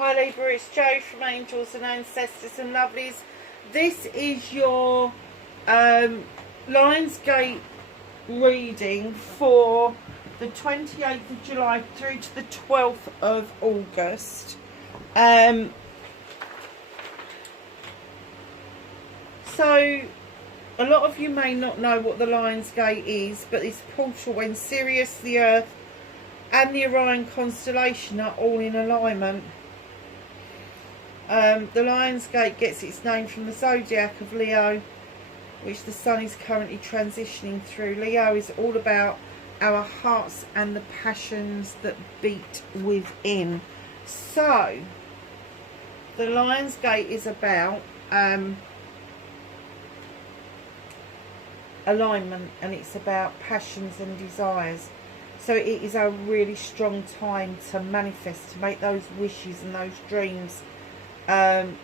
Hi Libra, it's Jo from Angels and Ancestors and Lovelies. This is your Lionsgate reading for the 28th of July through to the 12th of August. So, a lot of you may not know what the Lionsgate is, but it's a portal when Sirius, the Earth and the Orion constellation are all in alignment. The Lionsgate gets its name from the zodiac of Leo, which the sun is currently transitioning through. Leo is all about our hearts and the passions that beat within. So, the Lionsgate is about alignment, and it's about passions and desires. So it is a really strong time to manifest, to make those wishes and those dreams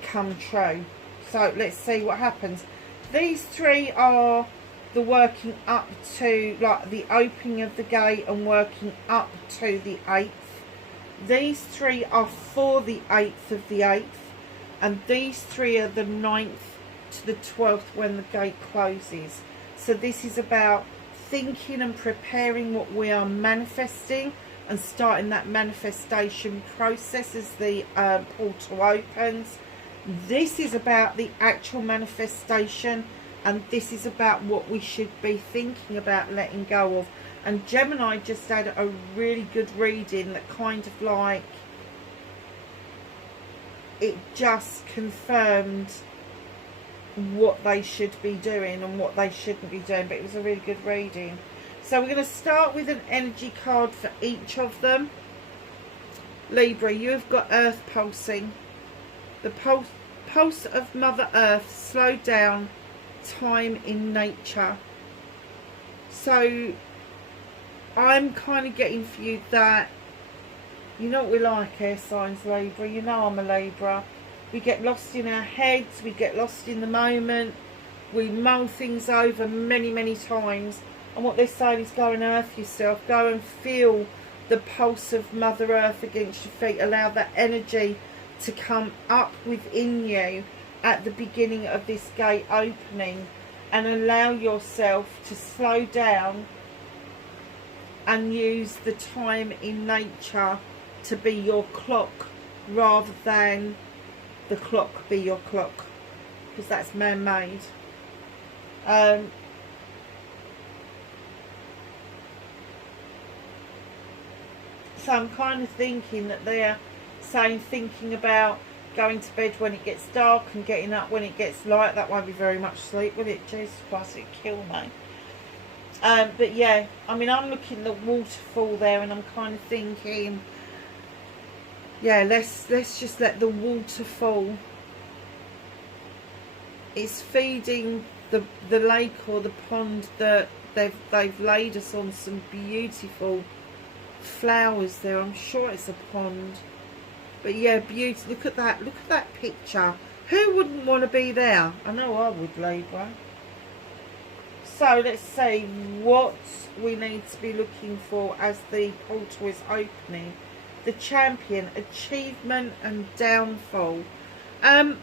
come true. So let's see what happens. These three are the working up to, like, the opening of the gate and working up to the 8th. These three are for the 8th of the 8th, and these three are the 9th to the 12th when the gate closes. So this is about thinking and preparing what we are manifesting and starting that manifestation process as the portal opens. This is about the actual manifestation, and this is about what we should be thinking about letting go of. And Gemini just had a really good reading that kind of like, it just confirmed what they should be doing and what they shouldn't be doing, but it was a really good reading. So we're going to start with an energy card for each of them. Libra, you have got Earth pulsing. The pulse of Mother Earth, slow down, time in nature. So I'm kind of getting for you that, you know what we like, air signs, Libra. You know I'm a Libra. We get lost in our heads, we get lost in the moment, we mull things over many, many times. And what they're saying is go and earth yourself, go and feel the pulse of Mother Earth against your feet. Allow that energy to come up within you at the beginning of this gate opening, and allow yourself to slow down and use the time in nature to be your clock rather than the clock be your clock, because that's man-made. So I'm kind of thinking that they're saying, thinking about going to bed when it gets dark and getting up when it gets light. That won't be very much sleep, will it? Jesus Christ, it'd kill me. But yeah, I mean, I'm looking at the waterfall there, and I'm kind of thinking, yeah, let's just let the waterfall. It's feeding the lake or the pond that they've laid us on some beautiful flowers there. I'm sure it's a pond, but yeah, beauty. Look at that picture. Who wouldn't want to be there? I know I would, Libra. So let's see what we need to be looking for as the portal is opening. The Champion, achievement and downfall. I'm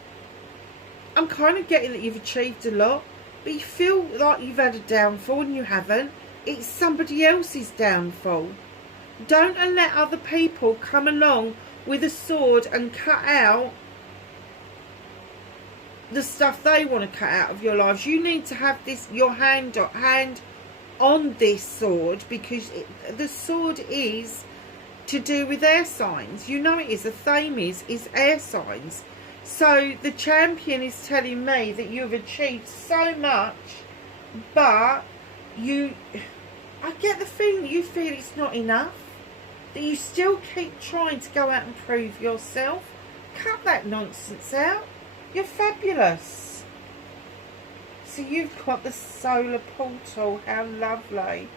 kind of getting that you've achieved a lot, but you feel like you've had a downfall, and you haven't. It's somebody else's downfall. Don't let other people come along with a sword and cut out the stuff they want to cut out of your lives. You need to have this, your hand on this sword, because the sword is to do with air signs. You know it is. The theme is air signs. So the Champion is telling me that you've achieved so much, but I get the feeling you feel it's not enough, that you still keep trying to go out and prove yourself. Cut that nonsense out. You're fabulous. So you've got the solar portal. How lovely.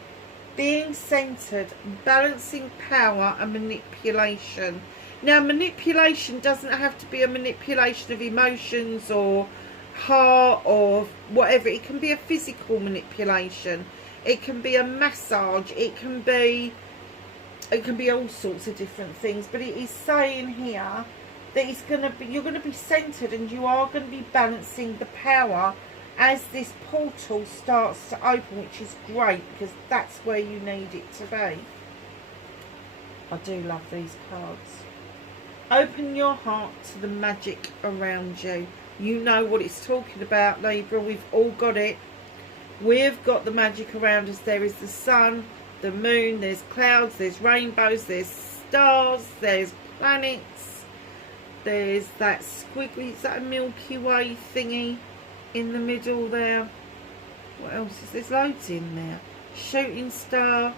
Being centered, balancing power and manipulation. Now, manipulation doesn't have to be a manipulation of emotions or heart or whatever. It can be a physical manipulation. It can be a massage. It can be all sorts of different things. But it is saying here that it's going to be, you're going to be centered, and you are going to be balancing the power as this portal starts to open, which is great because that's where you need it to be. I do love these cards. Open your heart to the magic around you. You know what it's talking about, Libra. We've all got it. We've got the magic around us. There is the sun, the moon, there's clouds, there's rainbows, there's stars, there's planets, there's that squiggly, is that a Milky Way thingy in the middle there? What else is there's loads in there? Shooting star.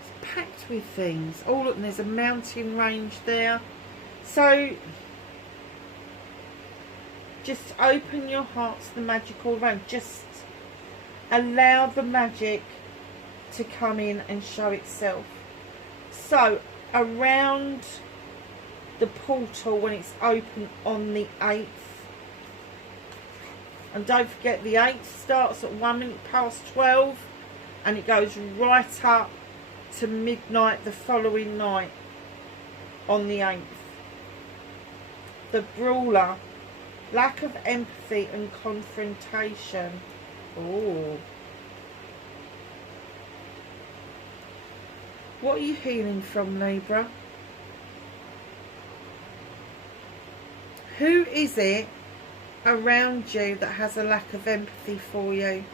It's packed with things. Oh look, and there's a mountain range there. So just open your heart to the magic all around. Just allow the magic to come in and show itself. So around the portal when it's open on the 8th, and don't forget the 8th starts at 1:12 and it goes right up to midnight the following night on the 8th. The brawler, lack of empathy and confrontation. Oh, what are you healing from, Libra? Who is it around you that has a lack of empathy for you?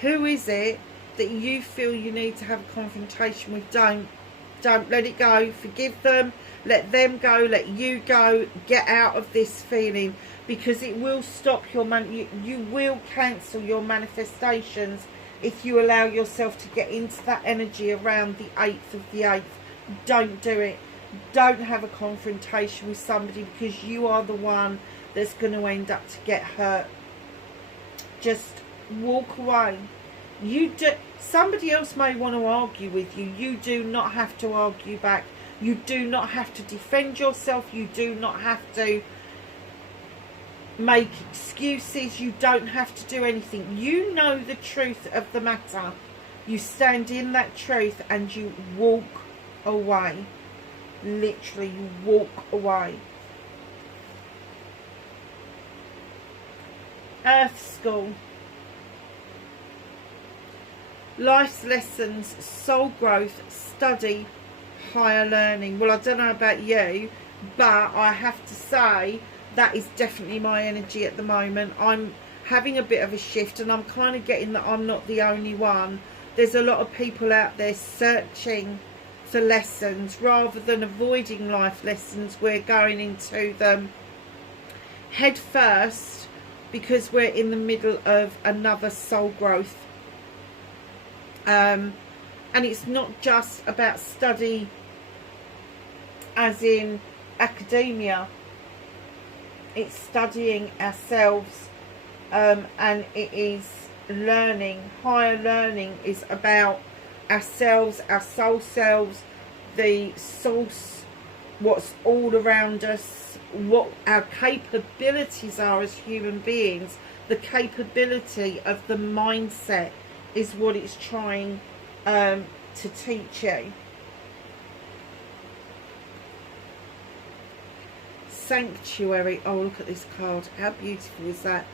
Who is it that you feel you need to have a confrontation with? Don't let it go. Forgive them. Let them go. Let you go. Get out of this feeling, because it will stop your you will cancel your manifestations if you allow yourself to get into that energy around the 8th of the 8th. Don't do it. Don't have a confrontation with somebody, because you are the one that's going to end up to get hurt. Just walk away. Somebody else may want to argue with you. You do not have to argue back. You do not have to defend yourself. You do not have to make excuses. You don't have to do anything. You know the truth of the matter. You stand in that truth and you walk away. Literally, you walk away. Earth School. Life's lessons, soul growth, study, higher learning. Well, I don't know about you, but I have to say that is definitely my energy at the moment. I'm having a bit of a shift, and I'm kind of getting that I'm not the only one. There's a lot of people out there searching for lessons rather than avoiding life lessons. We're going into them head first because we're in the middle of another soul growth. And it's not just about study as in academia. It's studying ourselves, and it is learning. Higher learning is about ourselves, our soul selves, the source, what's all around us, what our capabilities are as human beings. The capability of the mindset is what it's trying to teach you. Sanctuary. Oh, look at this card. How beautiful is that?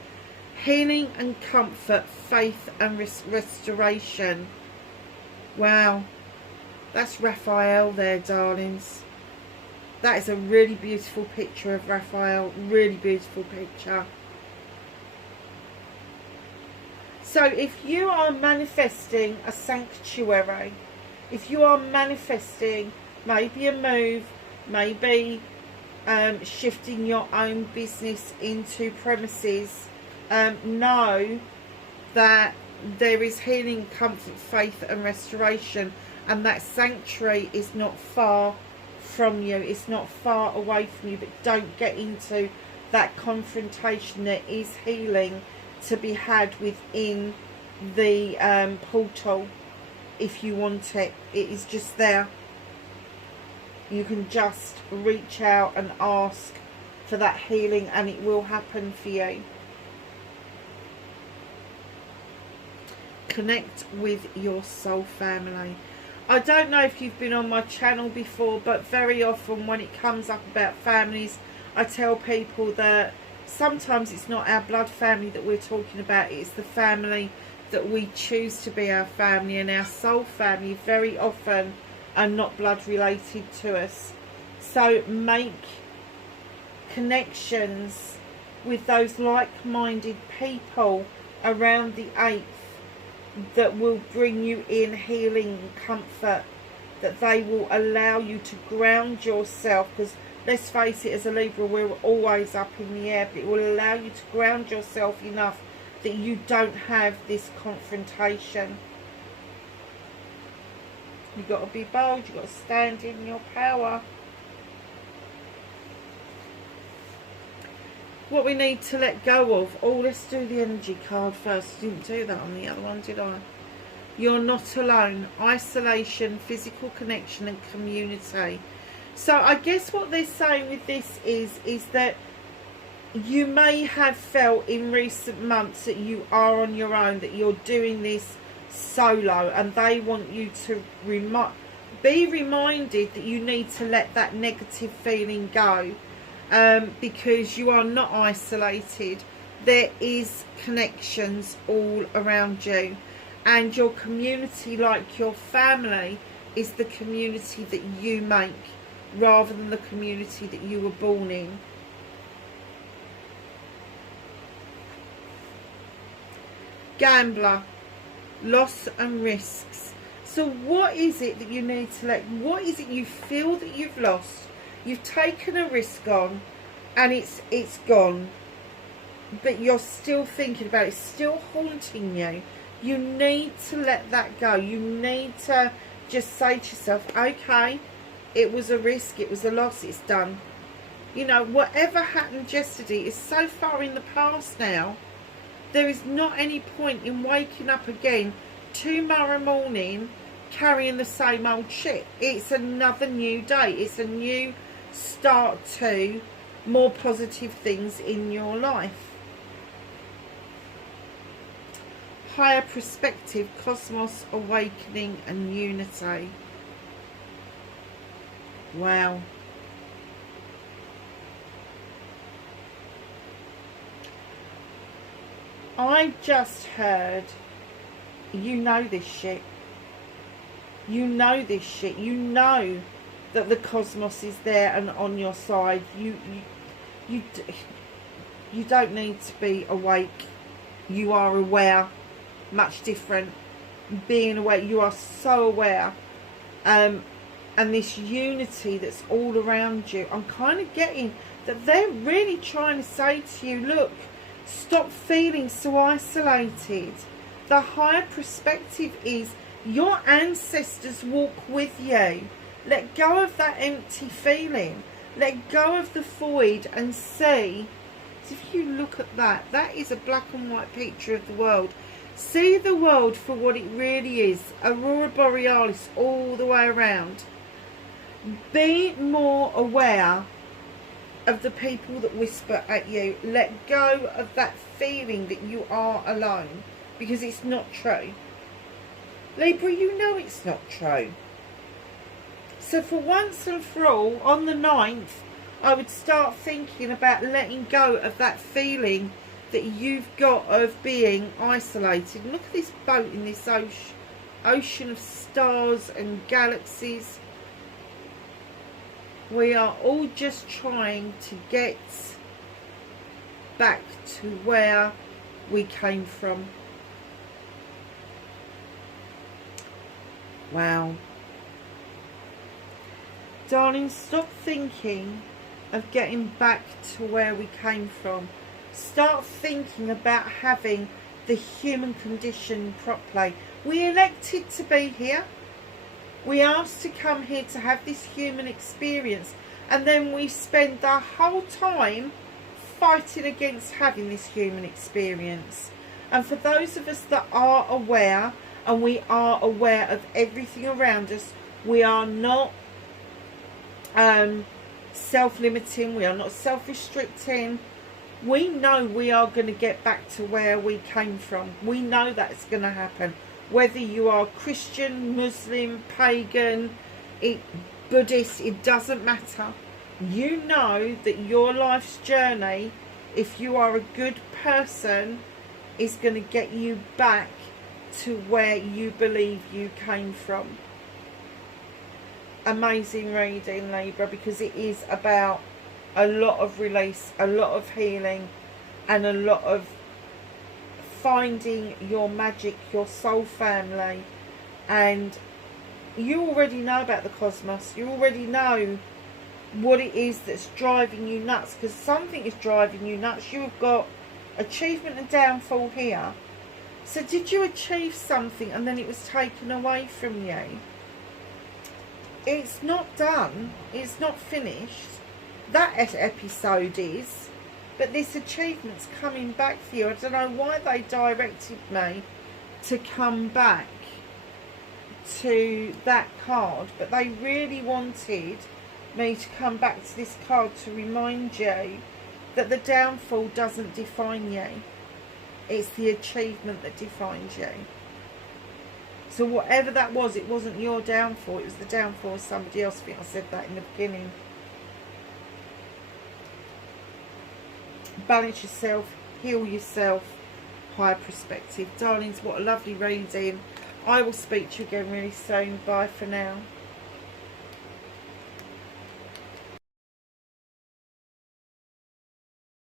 Healing and comfort, faith and restoration. Wow. That's Raphael there, darlings. That is a really beautiful picture of Raphael. Really beautiful picture. So if you are manifesting a sanctuary, if you are manifesting maybe a move, maybe shifting your own business into premises, know that there is healing, comfort, faith and restoration, and that sanctuary is not far from you. It's not far away from you, but don't get into that confrontation. There is healing to be had within the portal if you want it. It is just there. You can just reach out and ask for that healing and it will happen for you. Connect with your soul family. I don't know if you've been on my channel before, but very often when it comes up about families, I tell people that sometimes it's not our blood family that we're talking about, it's the family that we choose to be our family, and our soul family very often are not blood related to us. So make connections with those like-minded people around the 8th that will bring you in healing and comfort, that they will allow you to ground yourself, because let's face it, as a Libra, we're always up in the air, but it will allow you to ground yourself enough that you don't have this confrontation. You've got to be bold, you've got to stand in your power. What we need to let go of. Oh, let's do the energy card first. I didn't do that on the other one, did I? You're not alone. Isolation, physical connection and community. So I guess what they're saying with this is that you may have felt in recent months that you are on your own, that you're doing this solo, and they want you to be reminded that you need to let that negative feeling go. Because you are not isolated. There is connections all around you, and your community, like your family, is the community that you make rather than the community that you were born in. Gambler, loss and risks. So what is it that you need to let, what is it you feel that you've lost? You've taken a risk on and it's gone, but you're still thinking about it, it's still haunting you. You need to let that go. You need to just say to yourself, okay, it was a risk, it was a loss, it's done. You know, whatever happened yesterday is so far in the past now. There is not any point in waking up again tomorrow morning carrying the same old shit. It's another new day. It's a new start to more positive things in your life. Higher perspective, cosmos, awakening and unity. Wow. I just heard, you know this shit. You know this shit. You know that the cosmos is there and on your side. You don't need to be awake. You are aware. Much different. Being aware, you are so aware. And this unity that's all around you, I'm kind of getting that they're really trying to say to you, look, stop feeling so isolated. The higher perspective is your ancestors walk with you. Let go of that empty feeling. Let go of the void and see. If you look at that, that is a black and white picture of the world. See the world for what it really is. Aurora Borealis all the way around. Be more aware of the people that whisper at you. Let go of that feeling that you are alone, because it's not true. Libra, you know it's not true. So for once and for all, on the 9th, I would start thinking about letting go of that feeling that you've got of being isolated. And look at this boat in this ocean of stars and galaxies. We are all just trying to get back to where we came from. Wow. Darling, stop thinking of getting back to where we came from. Start thinking about having the human condition properly. We elected to be here. We asked to come here to have this human experience, and then we spend the whole time fighting against having this human experience. And for those of us that are aware, and we are aware of everything around us, we are not self-limiting, we are not self-restricting. We know we are going to get back to where we came from. We know that's going to happen. whether you are Christian, Muslim, pagan, Buddhist, it doesn't matter. You know that your life's journey, if you are a good person, is going to get you back to where you believe you came from. Amazing reading, Libra, because it is about a lot of release, a lot of healing, and a lot of finding your magic, your soul family. And you already know about the cosmos. You already know what it is that's driving you nuts, because something is driving you nuts. You've got achievement and downfall here. So did you achieve something and then it was taken away from you? It's not done. It's not finished. That episode is. But this achievement's coming back for you. I don't know why they directed me to come back to that card, but they really wanted me to come back to this card to remind you that the downfall doesn't define you. It's the achievement that defines you. So whatever that was, it wasn't your downfall, it was the downfall of somebody else. I think I said that in the beginning. Balance yourself, heal yourself, higher perspective. Darlings, what a lovely reading. I will speak to you again really soon. Bye for now.